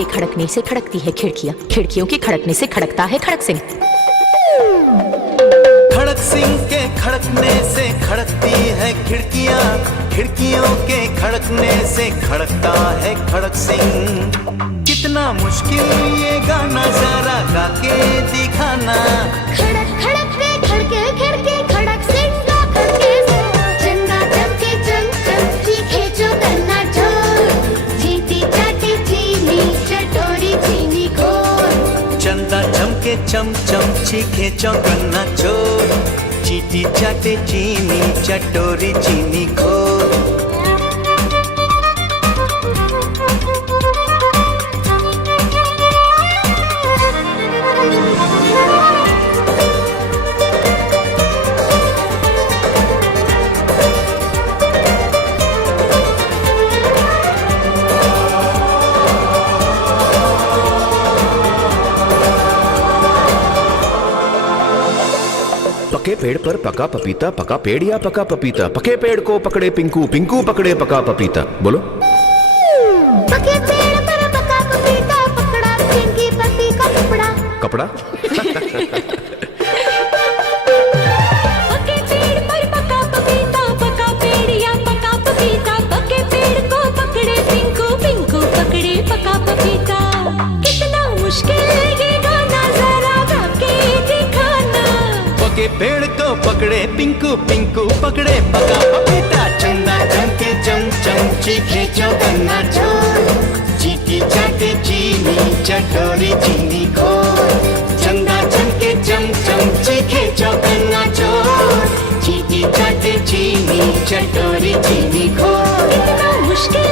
के खड़कने से खड़कती है खिड़कियाँ, खिड़कियों के खड़कने से खड़कता है खड़क सिंह। खड़क सिंह के खड़कने से खड़कती है खिड़कियाँ, खिड़कियों के खड़कने से खड़कता है खड़क सिंह। कितना मुश्किल ये गाना जरा गा के दिखाना। खड़क खड़क पे खड़के खिड़की खड़क सिंह का खड़के चंदा चमके चम चम चीखे जो गन्ना चोर चीटी चाटी चीनी चटोरी चीनी खोर। चंदा चमके चम चम चीखे चौगन्ना चोर चीटी चाटे चीनी चटोरी चीनी खोर। पके पेड़ पर पका पपीता, पका पेड़ या पका पपीता? पके पेड़ को पकड़े पिंकू, पिंकू पकड़े पका पपीता। बोलो। पके पेड़ पर पका पपीता, पकड़ा पिंकी पपी का कपड़ा। कपड़ा? पके पेड़ पर पका पपीता, पका पेड़ या पका पपीता? पके पेड़ को पकड़े पिंकू, पिंकू पकड़े पका पपीता। कितना मुश्किल ये गाना जरा गा के दिखाना। पके पेड़ को पकड़े पिंकू, पिंकू पकड़े पका पपीता। चंदा चमके चम चम चीखे चौगन्ना चोर चीटी चाटे चीनी चटोरी चीनी खोर। चंदा चमके चम चम चीखे चौगन्ना चोर चीटी चाटे चीनी चटोरी चीनी खोर। कितना मुश्किल